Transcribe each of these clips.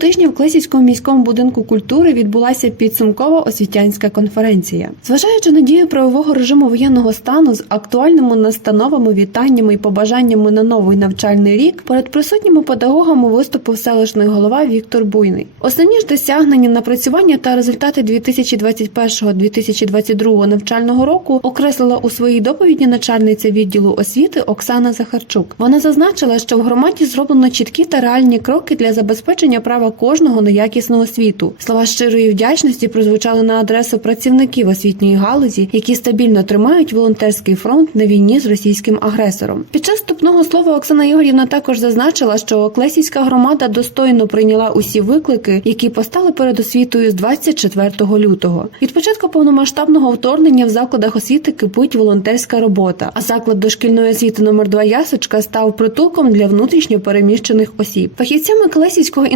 Тижня в Клесівському міському будинку культури відбулася підсумкова освітянська конференція. Зважаючи на дію правового режиму воєнного стану з актуальними настановами, вітаннями і побажаннями на новий навчальний рік, перед присутніми педагогами виступив селищний голова Віктор Буйний. Основні ж досягнення, напрацювання та результати 2021-2022 навчального року окреслила у своїй доповіді начальниця відділу освіти Оксана Захарчук. Вона зазначила, що в громаді зроблено чіткі та реальні кроки для забезпечення права кожного на якісну освіту. Слова щирої вдячності прозвучали на адресу працівників освітньої галузі, які стабільно тримають волонтерський фронт на війні з російським агресором. Під час вступного слова Оксана Ігорівна також зазначила, що Клесівська громада достойно прийняла усі виклики, які постали перед освітою з 24 лютого. Від початку повномасштабного вторгнення в закладах освіти кипить волонтерська робота. А заклад дошкільної освіти номер 2 Ясочка став притулком для внутрішньо переміщених осіб. Фахівцями Клесівського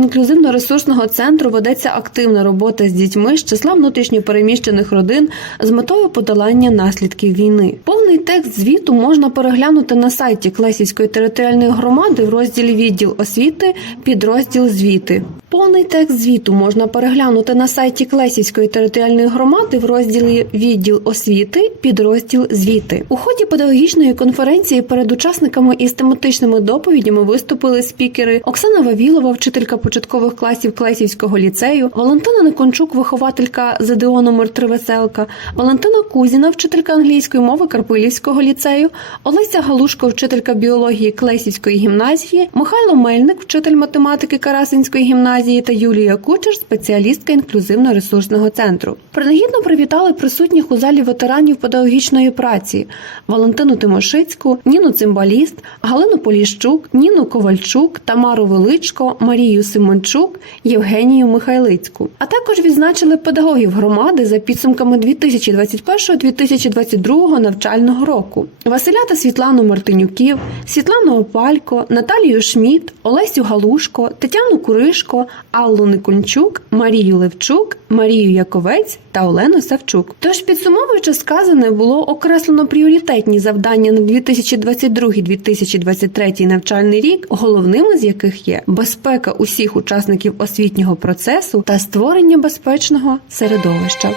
інклюзивно-ресурсного центру ведеться активна робота з дітьми з числа внутрішньо переміщених родин з метою подолання наслідків війни. Повний текст звіту можна переглянути на сайті Клесівської територіальної громади в розділі відділ освіти, підрозділ звіти. Повний текст звіту можна переглянути на сайті Клесівської територіальної громади в розділі відділ освіти, підрозділ звіти. У ході педагогічної конференції перед учасниками із тематичними доповідями виступили спікери Оксана Вавілова, вчителька початкових класів Клесівського ліцею, Валентина Никончук, вихователька ЗДО номер 3 Веселка, Валентина Кузіна, вчителька англійської мови Карпилівського ліцею, Олеся Галушко, вчителька біології Клесівської гімназії, Михайло Мельник, вчитель математики Карасинської гімназії та Юлія Кучер, спеціалістка інклюзивно-ресурсного центру. Принагідно привітали присутніх у залі ветеранів педагогічної праці Валентину Тимошицьку, Ніну Цимбаліст, Галину Поліщук, Ніну Ковальчук, Тамару Величко, Марію Симончук, Євгенію Михайлицьку. А також відзначили педагогів громади за підсумками 2021-2022 навчального року. Василя та Світлану Мартинюків, Світлану Опалько, Наталію Шміт, Олесю Галушко, Тетяну Куришко, Аллу Никончук, Марію Левчук, Марію Яковець та Олену Савчук. Тож, підсумовуючи сказане, було окреслено пріоритетні завдання на 2022-2023 навчальний рік, головними з яких є безпека усіх учасників освітнього процесу та створення безпечного середовища.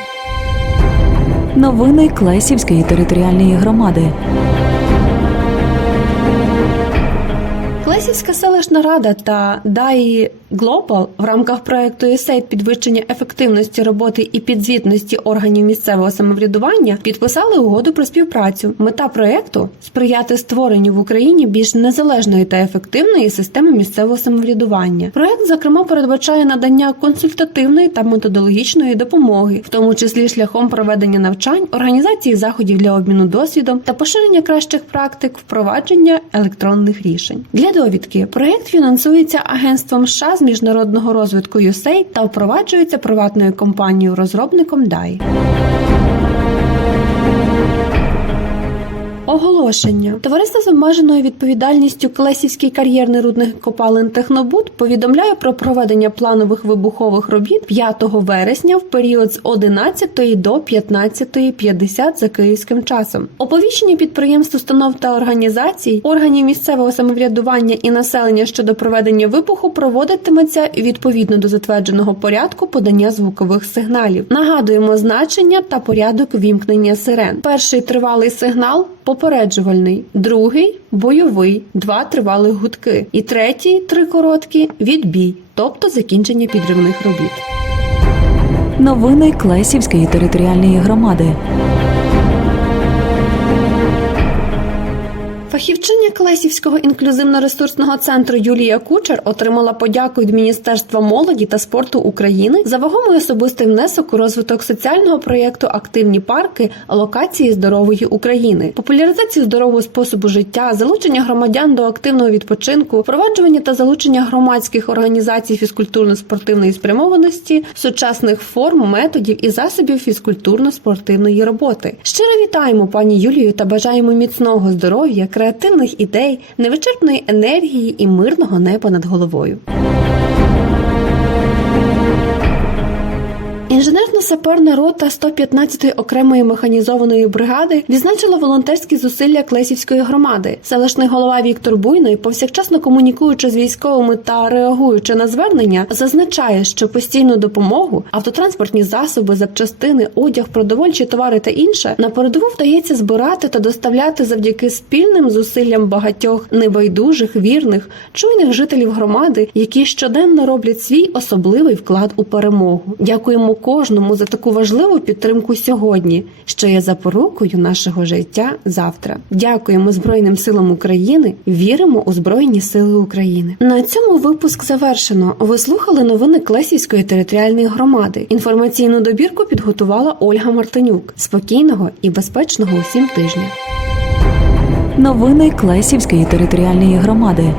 Новини Клесівської територіальної громади. Клесівська селищна рада та DAI Global в рамках проекту «ЄСЕЙД» підвищення ефективності роботи і підзвітності органів місцевого самоврядування підписали угоду про співпрацю. Мета проекту сприяти створенню в Україні більш незалежної та ефективної системи місцевого самоврядування. Проект, зокрема, передбачає надання консультативної та методологічної допомоги, в тому числі шляхом проведення навчань, організації заходів для обміну досвідом та поширення кращих практик впровадження електронних рішень. Для довідки проект фінансується агентством США з міжнародного розвитку USAID та впроваджується приватною компанією розробником DAI. Оголошення товариство з обмеженою відповідальністю Клесівський кар'єрний рудних копалин Технобуд повідомляє про проведення планових вибухових робіт 5 вересня в період з 11 до 15.50 за київським часом. Оповіщення підприємств, установ та організацій, органів місцевого самоврядування і населення щодо проведення вибуху проводитиметься відповідно до затвердженого порядку подання звукових сигналів. Нагадуємо значення та порядок вімкнення сирен. Перший тривалий сигнал попереджувальний, другий бойовий, два тривалих гудки, і третій три короткі відбій, тобто закінчення підривних робіт. Новини Клесівської територіальної громади. Фахівчиня Клесівського інклюзивно-ресурсного центру Юлія Кучер отримала подяку від Міністерства молоді та спорту України за вагомий особистий внесок у розвиток соціального проєкту Активні парки локації здорової України, популяризацію здорового способу життя, залучення громадян до активного відпочинку, впроваджування та залучення громадських організацій фізкультурно-спортивної спрямованості, сучасних форм, методів і засобів фізкультурно-спортивної роботи. Щиро вітаємо пані Юлію та бажаємо міцного здоров'я, креативних ідей, невичерпної енергії і мирного неба над головою. Інженерно-саперна рота 115-ї окремої механізованої бригади відзначила волонтерські зусилля Клесівської громади. Селищний голова Віктор Буйний, повсякчасно комунікуючи з військовими та реагуючи на звернення, зазначає, що постійну допомогу, автотранспортні засоби, запчастини, одяг, продовольчі товари та інше на передову вдається збирати та доставляти завдяки спільним зусиллям багатьох небайдужих, вірних, чуйних жителів громади, які щоденно роблять свій особливий вклад у перемогу. Дякуємо кожному за таку важливу підтримку сьогодні, що є запорукою нашого життя завтра. Дякуємо Збройним силам України. Віримо у Збройні Сили України. На цьому випуск завершено. Ви слухали новини Клесівської територіальної громади. Інформаційну добірку підготувала Ольга Мартинюк. Спокійного і безпечного усім тижня. Новини Клесівської територіальної громади.